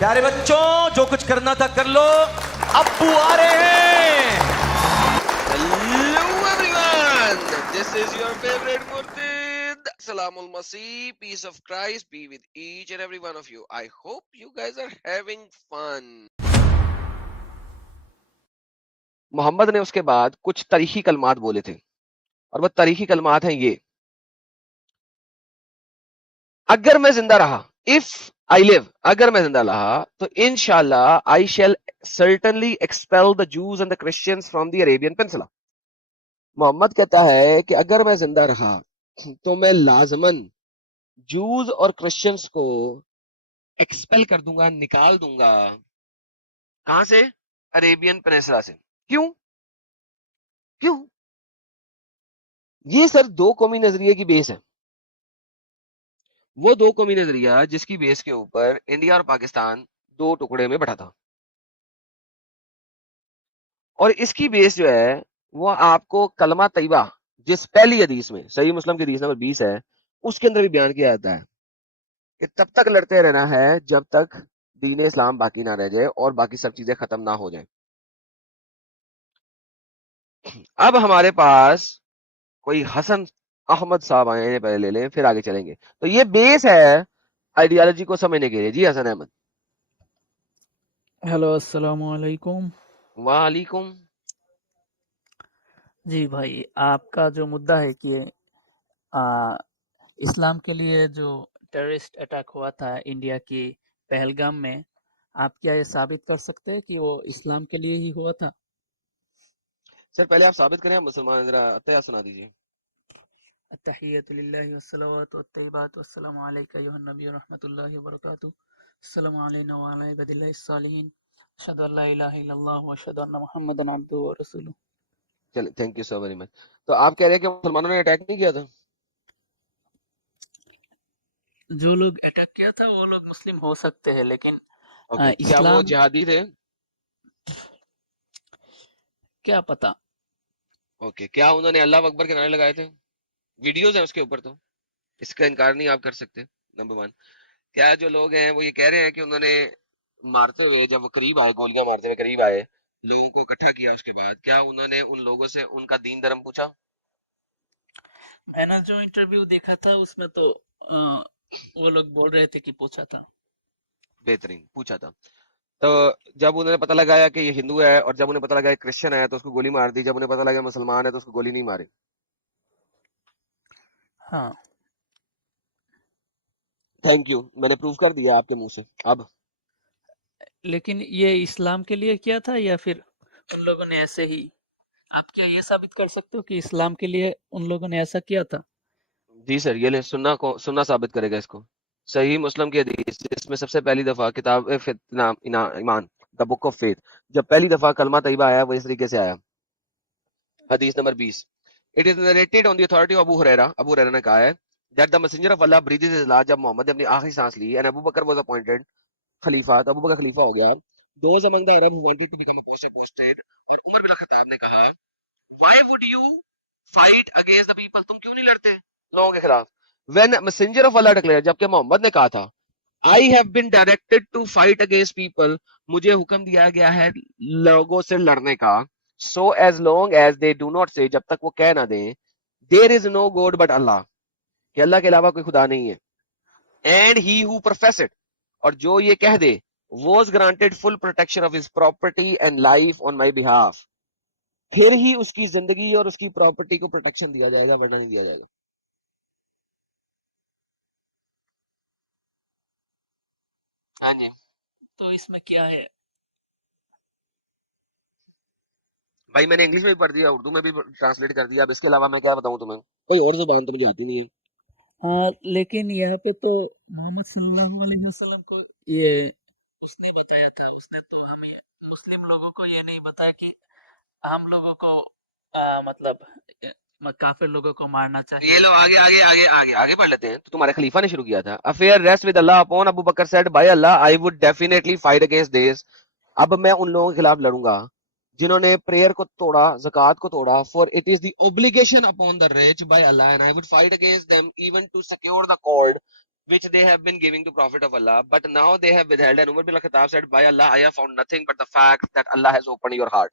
پیارے بچوں جو کچھ کرنا تھا کر لو, ابو آ رہے ہیں. Hello everyone, this is your favorite Murtid. Salam al-Masih, peace of Christ be with each and every one of you. I hope you guys are having fun. محمد نے اس کے بعد کچھ تاریخی کلمات بولے تھے, اور وہ تاریخی کلمات ہیں یہ: اگر میں زندہ رہا, if I live, اگر میں زندہ رہا تو انشاءاللہ I shall certainly expel the Jews and the Christians from the Arabian Peninsula. محمد کہتا ہے کہ اگر میں زندہ رہا تو میں لازماً جوز اور کرسچنز کو ایکسپیل کر دوں گا, نکال دوں گا. کہاں سے؟ عربین پینسلا سے. کیوں؟ یہ سر دو قومی نظریے کی بیس ہے. وہ دو قومی نظریہ جس کی بیس کے اوپر انڈیا اور پاکستان دو ٹکڑے میں بٹھا تھا, اور اس کی بیس جو ہے وہ آپ کو کلمہ طیبہ جس پہلی حدیث میں صحیح مسلم کی حدیث نمبر 20 ہے اس کے اندر بھی بیان کیا جاتا ہے کہ تب تک لڑتے رہنا ہے جب تک دین اسلام باقی نہ رہ جائے اور باقی سب چیزیں ختم نہ ہو جائیں. اب ہمارے پاس کوئی حسن احمد صاحب آئے ہیں, پہلے لے لیں پھر آگے چلیں گے. تو یہ بیس ہے آئیڈیالوجی کو سمجھنے کے لیے. جی حسن احمد. ہیلو السلام علیکم. وعلیکم. جی بھائی, آپ کا جو مدعا ہے کہ اسلام کے لیے جو ٹیررسٹ اٹیک ہوا تھا انڈیا کی پہلگام میں, آپ کیا یہ ثابت کر سکتے ہیں کہ وہ اسلام کے لیے ہی ہوا تھا؟ سر پہلے آپ ثابت کریں, آپ مسلمان ذرا عطیہ سنا دیجیے. التحیۃ للہ والصلوات والطیبات والسلام علیک ایھا النبی ورحمۃ اللہ وبرکاتہ. السلام علینا وعلی عباد اللہ الصالحین. اشہد ان لا الہ الا اللہ واشہد ان محمدا عبدہ ورسولہ. چلے, thank you so very much. تو آپ کہہ رہے ہیں کہ مسلمانوں نے اٹیک نہیں کیا تھا؟ جو لوگ اٹیک کیا تھا وہ لوگ مسلم ہو سکتے ہیں, لیکن کیا وہ اسلام جہادی تھے؟ کیا پتا. اوکے, کیا انہوں نے اللہ اکبر کے نعرے لگائے تھے؟ ویڈیوز ہیں اس کے اوپر, تو اس کا انکار نہیں آپ کر سکتے. نمبر 1, کیا جو لوگ ہیں وہ یہ کہہ رہے ہیں کہ انہوں نے مارتے ہوئے, جب وہ قریب آئے, گولیاں مارتے ہوئے قریب آئے, لوگوں کو اکٹھا کیا, اس کے بعد کیا انہوں نے ان لوگوں سے ان کا دین دھرم پوچھا؟ میں نے جو انٹرویو دیکھا تھا اس میں تو وہ لوگ بول رہے تھے کہ پوچھا تھا. بہترین, پوچھا تھا. تو جب انہیں پتہ لگایا کہ یہ ہندو ہے, اور جب انہیں پتہ لگا کہ کرسچن ہے تو اس کو گولی مار دی, جب انہیں پتہ لگا مسلمان ہے تو اس کو گولی نہیں ماری. ہاں, تھینک یو, میں نے پروف کر دیا آپ کے منہ سے. اب لیکن یہ اسلام کے لیے کیا تھا یا پھر ان لوگوں نے ایسے ہی؟ آپ کیا یہ ثابت کر سکتے ہو کہ اسلام کے لیے ان لوگوں نے ایسا کیا تھا؟ جی سر, یہ لیں, سننا ثابت کرے گا اس کو. صحیح مسلم کی حدیث جس میں سب سے پہلی دفعہ کتاب ایمان, دا بک آف فیتھ, جب پہلی دفعہ کلمہ طیبہ آیا وہ اس طریقے سے آیا. حدیث number 20. It is narrated on the authority of Abu Huraira. ابو ہریرہ نے کہا ہے that the messenger of Allah breathed his last, جب محمد نے اپنی آخری سانس لی, and Abu Bakr was appointed خلیفہ, تو ابو بکر خلیفہ ہو گیا. Those among the Arab who wanted to become apostate, اور عمر بن الخطاب نے کہا why would you fight against the people, تم کیوں نہیں لڑتے لوگوں کے خلاف. When messenger of Allah declared, جبکہ محمد نے کہا تھا I have been directed to fight against people, مجھے حکم دیا گیا ہے لوگوں سے لڑنے کا. So as long as they do not say, جب تک وہ کہہ نہ دیں there is no God but Allah, کہ اللہ کے علاوہ کوئی خدا نہیں ہے, and he who profess it, اور جو یہ کہہ دے was granted full protection of his property and life on my behalf, پھر ہی اس کی زندگی اور اس کی پراپرٹی کو پروٹیکشن دیا جائے گا, ورنہ نہیں دیا جائے گا. ہاں جی تو اس میں کیا ہے؟ بھائی, میں نے انگلش میں بھی پڑھ دیا, اردو میں بھی ٹرانسلیٹ کر دیا, اب اس کے علاوہ میں کیا بتاؤں تمہیں, کوئی اور زبان تو مجھے آتی نہیں ہے. لیکن یہاں پہ تو محمد صلی اللہ علیہ وسلم کو یہ اس نے بتایا تھا, اس نے تو ہمیں مسلم لوگوں کو یہ نہیں بتایا کہ ہم لوگوں کو مطلب کافر لوگوں کو مارنا چاہیے. یہ لو آگے آگے آگے آگے آگے پڑھ لیتے ہیں. تو تمہارے خلیفہ نے شروع کیا تھا. affair rest with Allah upon Abu Bakr said, by Allah I would definitely fight against this. اب میں ان لوگوں کے خلاف لڑوں گا جنہوں نے پریئر کو توڑا, زکات کو توڑا, for it is the obligation upon the rich by Allah, and I would fight against them even to secure the cord, which they have been giving to Prophet of Allah, but now they have withheld. And Umar bin Khattab said, by Allah, I have found nothing but the fact that Allah has opened your heart.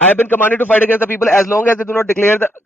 I have been commanded to fight against the people as long as they do not declare the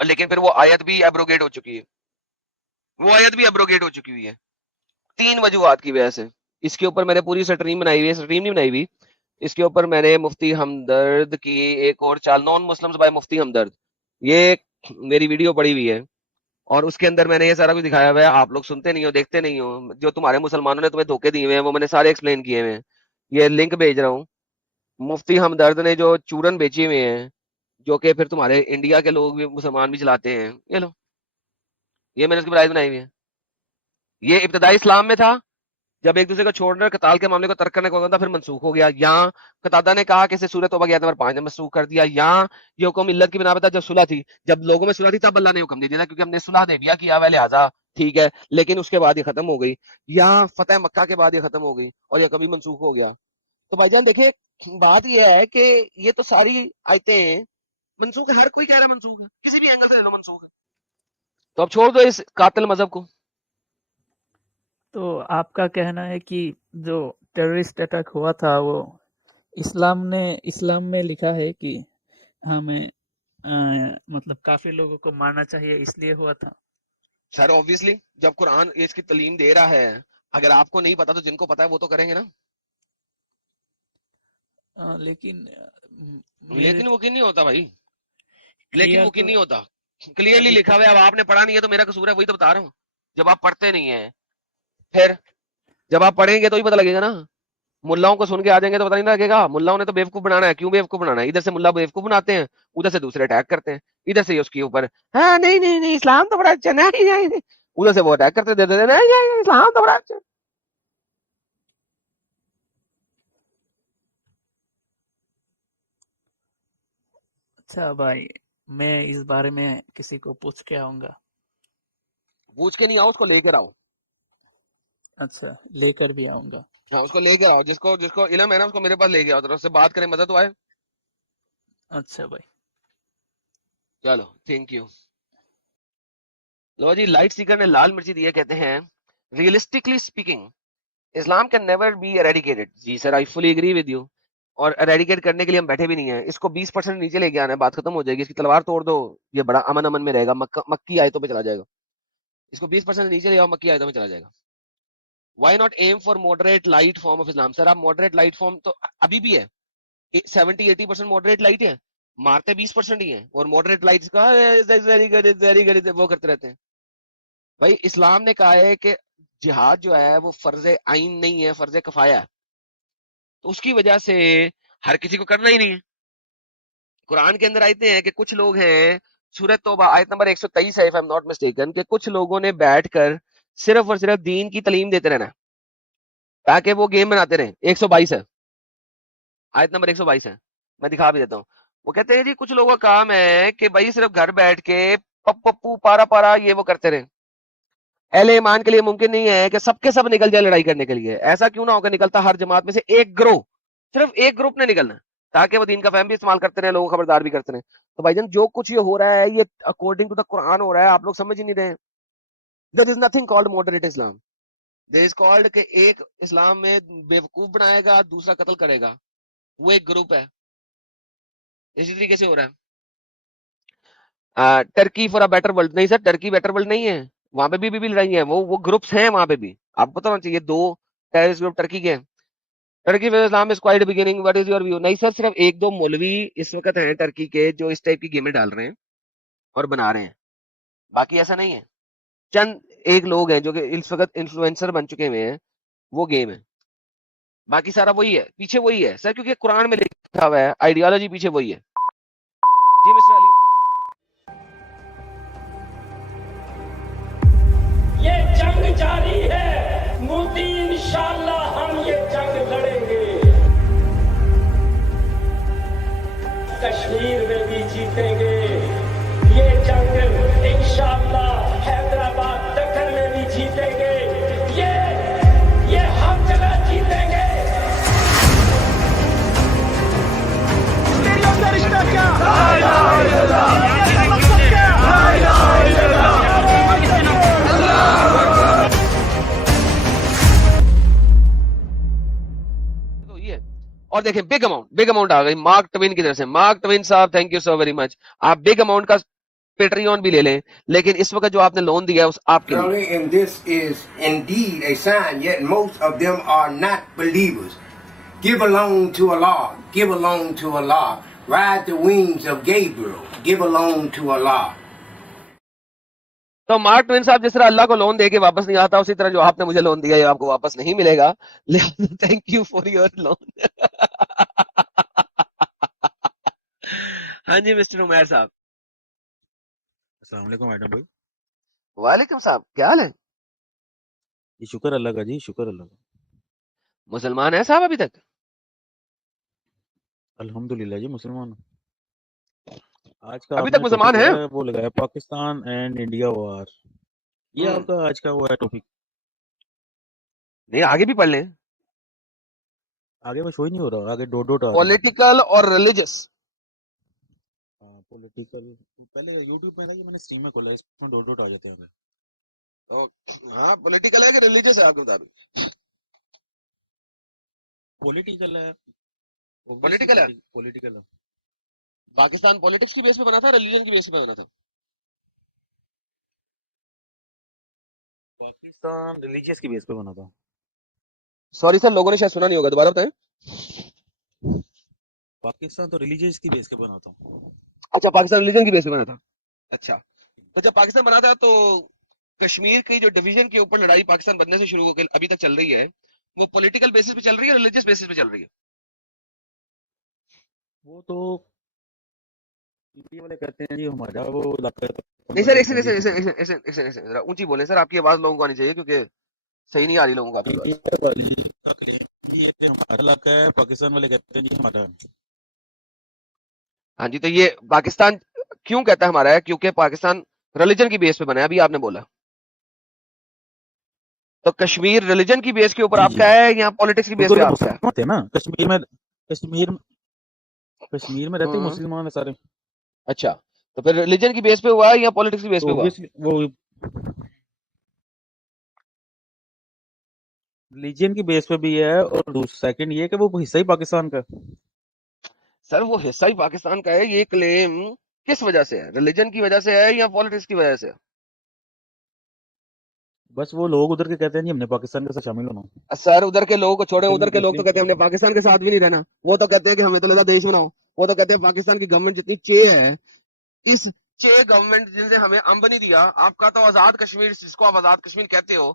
اور لیکن پھر وہ آیت بھی abrogate ہو چکی ہے, وہ آیت بھی ایبروگیٹ ہو چکی ہوئی ہے 3 وجوہات کی وجہ سے. اس کے اوپر میں نے پوری سٹریم بنائی ہوئی ہے, سٹریم نہیں بنائی ہوئی, اس کے اوپر میں نے مفتی ہمدرد کی ایک اور چال نان مسلمز بائی مفتی ہمدرد, یہ میری ویڈیو پڑی ہوئی ہے, اور اس کے اندر میں نے یہ سارا کچھ دکھایا ہوا ہے. آپ لوگ سنتے نہیں ہو, دیکھتے نہیں ہو, جو تمہارے مسلمانوں نے تمہیں دھوکے دیے ہوئے ہیں وہ میں نے سارے ایکسپلین کیے ہوئے ہیں. یہ لنک بھیج رہا ہوں. مفتی ہمدرد نے جو چورن بیچے ہوئے ہیں, جو کہ پھر تمہارے انڈیا کے لوگ بھی مسلمان بھی چلاتے ہیں, یہ لو, یہ میں نے اس کی پرائز بنائی ہوئی ہے. یہ ابتدائی اسلام میں تھا, جب ایک دوسرے کو چھوڑنا قتال کے معاملے کو ترک کرنے کو تھا, پھر منسوخ ہو گیا. یہاں قتادہ نے کہا کہ اسے سورۃ توبہ کی آیت نمبر 5 نے منسوخ کر دیا. یہاں یہ حکم علت کی بنا پہ تھا جب صلح تھی, جب لوگوں میں صلح تھی تب اللہ نے حکم دے دیا تھا, کیونکہ ہم نے صلح حدیبیہ کیا ہوا ہے لہٰذا ٹھیک ہے, لیکن اس کے بعد یہ ختم ہو گئی. یہاں فتح مکہ کے بعد یہ ختم ہو گئی اور یہ کبھی منسوخ ہو گیا. تو بھائی جان دیکھیں, بات یہ ہے کہ یہ تو ساری آیتیں ہیں منسوخ ہے, ہر کوئی کہہ رہا ہے منسوخ ہے, کسی بھی اینگل سے لے لو منسوخ ہے. تو اب چھوڑ دو اس قاتل مذہب کو. تو آپ کا کہنا ہے کہ جو ٹیررسٹ اٹیک ہوا تھا وہ اسلام میں لکھا ہے کہ ہمیں مطلب کافی لوگوں کو مارنا چاہیے اس لیے ہوا تھا. سر obviously جب قرآن اس کی تعلیم دے رہا ہے, اگر آپ کو نہیں پتا تو جن کو پتا ہے وہ تو کریں گے نا. لیکن لیکن وہ نہیں ہوتا بھائی, لیکن clear وہ تو نہیں ہوتا. کلیئرلی ابھی لکھا تک ہوا ہے, اب آپ نے پڑھا نہیں ہے تو میرا قصور ہے, وہی تو بتا رہا ہوں. جب آپ پڑھتے نہیں ہیں, پھر جب آپ پڑھیں گے تو ہی پتہ لگے گا نا. ملاؤں کو سن کے آ جائیں گے تو پتہ نہیں لگے گا. ملاؤں نے تو بیوقوف بنانا ہے, کیوں بیوقوف بنانا ہے؟ ادھر سے ملا بیوقوف بناتے ہیں, ادھر سے دوسرے اٹیک کرتے ہیں, ادھر سے اس کے اوپر ہاں نہیں اسلام تو بڑا اچھا, نہیں ادھر سے وہ اٹیک کرتے دیتے نہیں اسلام تو بڑا اچھا. اچھا بھائی, میں اس بارے میں کسی کو پوچھ کے آؤں گا. پوچھ کے نہیں آؤ, اس کو لے کر آؤ. اچھا, لے کر بھی آؤں گا. ہاں اس کو لے کر آؤ, جس کو علم ہے نا اس کو میرے پاس لے کے آؤ, اس سے بات کریں, مزہ تو آئے. اچھا بھائی, چلو تھینک یو. لو جی, لائٹ سیکر نے لال مرچی دیے, کہتے ہیں realistically speaking Islam can never be eradicated. جی sir, I fully agree with you. اور ایریڈیکیٹ کرنے کے لیے ہم بیٹھے بھی نہیں ہیں. اس کو 20% نیچے لے کے آنا ہے, بات ختم ہو جائے گی. اس کی تلوار توڑ دو, یہ بڑا امن میں رہے گا, مکی آیتوں پہ چلا جائے گا. اس کو 20% نیچے لے آؤ, مکی آیتوں میں چلا جائے گا. Why not am for moderate light form of Islam. Sir آپ ماڈریٹ لائٹ فارم تو ابھی بھی ہے, 70-80% ماڈریٹ لائٹ ہے, مارتے 20% ہی ہیں, اور ماڈریٹ لائٹ کا وہ کرتے رہتے ہیں. بھائی اسلام نے کہا ہے کہ جہاد جو ہے وہ فرض عین نہیں ہے, فرض کفایہ ہے, تو اس کی وجہ سے ہر کسی کو کرنا ہی نہیں ہے. قرآن کے اندر آیتیں ہیں کہ کچھ لوگ ہیں, سورۃ توبہ آیت نمبر 123 ہے, if I'm not mistaken, کہ کچھ لوگوں نے بیٹھ کر صرف اور صرف دین کی تعلیم دیتے رہنا تاکہ وہ گیم بناتے رہیں. 122 ہے, آیت نمبر 122 ہے, میں دکھا بھی دیتا ہوں. وہ کہتے ہیں جی کچھ لوگوں کا کام ہے کہ بھائی صرف گھر بیٹھ کے پپو پارا یہ وہ کرتے رہیں. اہل ایمان کے لیے ممکن نہیں ہے کہ سب کے سب نکل جائے لڑائی کرنے کے لیے. ایسا کیوں نہ ہو کہ نکلتا ہر جماعت میں سے ایک گروہ, صرف ایک گروپ نے نکلنا تاکہ وہ دین کا فہم بھی استعمال کرتے رہے, لوگوں کو خبردار بھی کرتے رہے. تو بھائی جان جو کچھ یہ ہو رہا ہے یہ اکارڈنگ ٹو دا قرآن ہو رہا ہے, آپ لوگ سمجھ ہی نہیں رہے. There is nothing called moderate Islam. There is called کہ ایک اسلام میں بیوقوف بنائے گا, دوسرا قتل کرے گا, وہ ایک گروپ ہے. اسی طریقے سے ہو رہا ہے Turkey for a better world. نہیں سر, ٹرکی بیٹر ورلڈ نہیں ہے, وہاں پہ بھی لڑائی ہیں, وہ گروپس ہیں وہاں پہ بھی. آپ کو پتہ ہونا چاہیے 2 ٹیررسٹ گروپ ٹرکی کے ہیں. Turkey for Islam is quite beginning, what is your view. نہیں سر, صرف 1-2 مولوی اس وقت ہیں ٹرکی کے جو اس ٹائپ کی گیمیں ڈال رہے ہیں اور بنا رہے ہیں, باقی ایسا نہیں ہے. چند ایک لوگ ہیں جو کہ اس وقت انفلوئنسر بن چکے ہوئے ہیں, وہ گیم ہے. باقی سارا وہی ہے, پیچھے وہی ہے سر, کیونکہ قرآن میں لکھا ہوا ہے, آئیڈیالوجی پیچھے وہی ہے. جی مسٹر علی. یہ جنگ جاری ہے, مودی انشاءاللہ ہم یہ جنگ لڑیں گے. کشمیر میں بھی جیتیں گے یہ جنگ انشاءاللہ, حیدرآباد دکن میں بھی جیتیں گے, یہ ہر جگہ جیتیں گے. میری اندر رشتہ کیا, مقصد کیا, اور دیکھیں بگ اماؤنٹ آ گئی مارک ٹوین کی طرف سے. مارک ٹوین صاحب thank you so very much. آپ بگ اماؤنٹ کا پیٹریون بھی لے لیں, لیکن اس وقت جو آپ نے لون دیا ہے اس آپ کے لیے. Really, and this is indeed a sign, yet most of them are not believers. Give alone to Allah. Give alone to Allah. Ride the wings of Gabriel. Give alone to Allah. تو Mark Twain صاحب جس طرح اللہ کو loan دے کے واپس نہیں آتا, اسی طرح جو آپ نے مجھے لون دیا ہے آپ کو واپس نہیں ملے گا. Thank you for your loan. ہاں جی مسٹر عمیر صاحب. السلام علیکم میڈم بھائی. وعلیکم صاحب, کیا حال ہے؟ جی شکر اللہ کا, جی شکر اللہ کا. مسلمان ہیں صاحب ابھی تک؟ الحمدللہ جی مسلمان. آج کا ابھی تک مسلمان ہیں؟ وہ لگایا پاکستان اینڈ انڈیا وار. یہ آپ کا آج کا وہ ہے ٹاپک. نہیں آگے بھی پڑھ لیں. آگے وہ شو ہی نہیں ہو رہا, آگے ڈوٹ پولیٹیکل اور ریلیجس. پولیٹیکل پہلے یوٹیوب پہ تھا کہ میں نے اسٹریم میں کھولا, اس میں ڈوٹ آ جاتے ہیں. ہاں پولیٹیکل ہے کہ ریلیجس ہے آپ کے مطابق؟ پولیٹیکل ہے. پولیٹیکل ہے. پولیٹیکل ہے. پاکستان پولیٹکس کی بیس پہ بنا تھا, ریلیجن کی بیس پہ بنا تھا؟ پاکستان ریلیجیس کی بیس پہ بنا تھا. سوری سر, لوگوں نے شاید سنا نہیں ہوگا, دوبارہ بتائیں. پاکستان تو ریلیجیس کی بیس پہ بنا تھا. اچھا پاکستان ریلیجن کی بیس پہ بنا تھا. اچھا تو جب پاکستان بنا تھا تو کشمیر کی جو ڈویژن کے اوپر لڑائی پاکستان بننے سے شروع ہو کے ابھی تک چل رہی ہے, وہ پولیٹیکل بیسس پہ چل رہی ہے, ریلیجیس بیسس پہ چل رہی ہے؟ وہ تو انڈیا والے کہتے ہیں جی ہمارا وہ علاقہ ہے. نہیں سر, ایک ذرا اونچی بولیں سر, آپ کی آواز لوگوں کو آنی چاہیے کیونکہ صحیح نہیں آ رہی لوگوں کو آپ کی آواز. یہ ہمارا علاقہ ہے, پاکستان والے کہتے ہیں جی ہمارا. ہاں جی, تو یہ پاکستان کیوں کہتا ہے ہمارا ہے؟ کیونکہ پاکستان ریلیجن کی بیس پہ بنا ہے, ابھی آپ نے بولا. تو کشمیر ریلیجن کی بیس کے اوپر آپ کا ہے یا پولیٹکس کی بیس پہ آپ کا ہے؟ نا کشمیر میں رہتے مسلمان ہیں سارے. اچھا تو پھر ریلیجن کی بیس پہ ہوا ہے یا پولیٹکس کی بیس پہ ہوا؟ وہ ریلیجن کی بیس پہ بھی ہے, اور سیکنڈ یہ کہ وہ حصہ ہی پاکستان کا. سر وہ حصہ ہی پاکستان کا ہے, یہ کلیم کس وجہ سے ہے؟ ریلیجن کی وجہ سے ہے یا پولیٹکس کی وجہ سے؟ بس وہ لوگ ادھر کے کہتے ہیں جی ہم نے پاکستان کے ساتھ شامل ہونا. سر ادھر کے لوگوں کو چھوڑیں, ادھر کے لوگ تو کہتے ہیں ہم نے پاکستان کے ساتھ بھی نہیں رہنا. وہ تو کہتے ہیں کہ ہمیں تو لگا دیش بناؤ. وہ تو کہتے ہیں پاکستان کی گورنمنٹ جتنی چے ہے, اس چے گورنمنٹ جن سے ہمیں امبنی دیا, آپ کا تو آزاد کشمیر, جس کو آپ آزاد کشمیر کہتے ہو,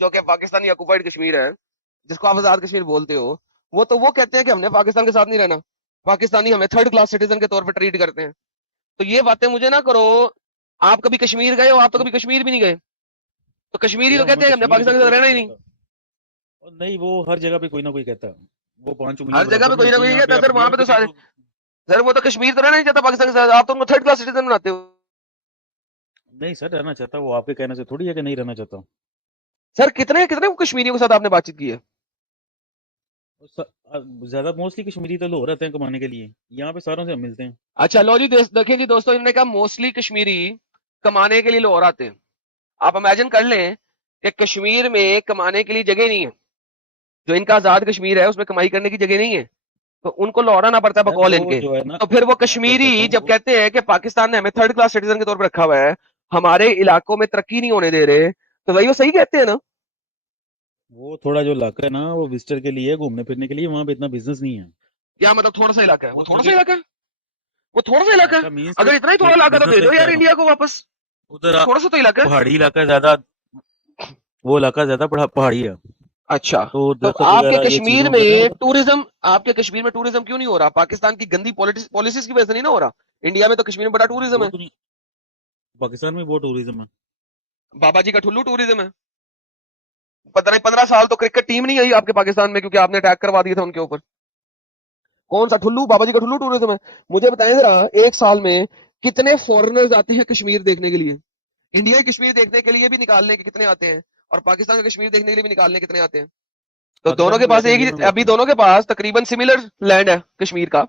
جو کہ پاکستانی آکوپائڈ کشمیر ہے, جس کو آپ آزاد کشمیر بولتے ہو, وہ کہتے ہیں کہ ہم نے پاکستان کے ساتھ نہیں رہنا, پاکستانی ہمیں تھرڈ کلاس سٹیزن کے طور پہ ٹریٹ کرتے ہیں. تو یہ باتیں مجھے نہ کرو. آپ کبھی کشمیر گئے ہو؟ آپ تو کبھی کشمیر بھی نہیں گئے. تو کشمیری تو کہتے ہیں ہم نے پاکستان کے ساتھ رہنا ہی نہیں. نہیں, وہ ہر جگہ پہ کوئی نہ کوئی کہتا ہے. وہ 5 ہر جگہ پہ کوئی نہ کوئی کہتا ہے. سر وہاں پہ تو سارے, سر وہ تو کشمیر تو رہنا نہیں چاہتا پاکستان کے ساتھ, آپ تو ان کو تھرڈ کلاس سٹیزن بناتے ہو. نہیں سر رہنا چاہتا, وہ آپ کے کہنے سے تھوڑی ہے کہ نہیں رہنا چاہتا. سر کتنے کشمیریوں کے ساتھ آپ نے بات چیت کی ہے؟ زیادہ موسٹلی کشمیری تو لوگ رہتے ہیں کمانے کے لیے, یہاں پہ ساروں سے ہم ملتے ہیں. اچھا لو جی, دیکھیں جی دوستوں, انہوں نے کہا موسٹلی کشمیری کمانے کے لیے لاہور آتے ہیں. آپ امیجن کر لیں کہ کشمیر میں کمانے کے لیے جگہ نہیں ہے, جو ان کا آزاد کشمیر ہے اس میں کمائی کرنے کی جگہ نہیں ہے, تو ان کو لاہور آنا پڑتا ہے بقول ان کے. تو پھر وہ کشمیری جب کہتے ہیں کہ پاکستان نے ہمیں تھرڈ کلاس سٹیزن کے طور پہ رکھا ہوا ہے, ہمارے علاقوں میں ترقی نہیں ہونے دے رہے, تو بھائی وہ صحیح کہتے ہیں نا. وہ تھوڑا جو علاقہ ہے نا وہ وزٹر کے لیے, گھومنے پھرنے کے لیے, وہاں پہ اتنا بزنس نہیں ہے. کیا مطلب تھوڑا سا علاقہ ہے؟ وہ تھوڑا سا علاقہ ہے, وہ تھوڑا سا علاقہ ہے. اگر اتنا ہی تھوڑا علاقہ تو دے دو یار انڈیا کو واپس. ادھر تھوڑا سا تو علاقہ ہے, پہاڑی علاقہ زیادہ, وہ علاقہ زیادہ پہاڑی ہے. اچھا تو آپ کے کشمیر میں ٹوریزم, آپ کے کشمیر میں ٹوریزم کیوں نہیں ہو رہا؟ پاکستان کی گندی پالیسیز کی وجہ سے نہیں نہ ہو رہا. انڈیا میں تو کشمیر میں بڑا ٹوریزم ہے, پاکستان میں بہت ٹوریزم ہے. بابا جی کا ٹھلو ٹوریزم ہے. پتہ نہیں 15 سال تو کرکٹ ٹیم نہیں آئی آپ کے پاکستان میں, کیونکہ آپ نے اٹیک کروا دیا تھا ان کے اوپر. کون سا ٹھلو؟ بابا جی کا ٹھلو ٹوریزم ہے. مجھے بتائیں ذرا, ایک سال میں کتنے فورنرز آتے ہیں کشمیر دیکھنے کے لیے؟ انڈیا کی کشمیر دیکھنے کے لیے بھی نکالنے کے کتنے آتے ہیں, اور پاکستان کا کشمیر دیکھنے کے لیے بھی نکالنے کتنے آتے ہیں؟ تو دونوں کے پاس ایک ہی, ابھی دونوں کے پاس تقریباً سملر لینڈ ہے کشمیر کا.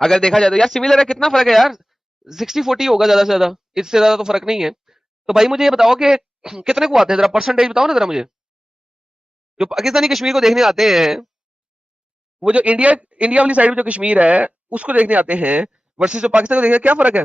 اگر دیکھا جائے تو یار سملر ہے, کتنا فرق ہے یار, 60-40 ہوگا زیادہ سے زیادہ, اس سے زیادہ تو فرق نہیں ہے. تو بھائی مجھے یہ بتاؤ کہ کتنے کو آتے ہیں, ذرا پرسنٹیج بتاؤ نا ذرا مجھے. جو پاکستانی کشمیر کو دیکھنے آتے ہیں, وہ جو انڈیا والی سائڈ میں جو کشمیر ہے اس کو دیکھنے آتے ہیں, ورسز جو پاکستان کو دیکھنے, کیا فرق ہے؟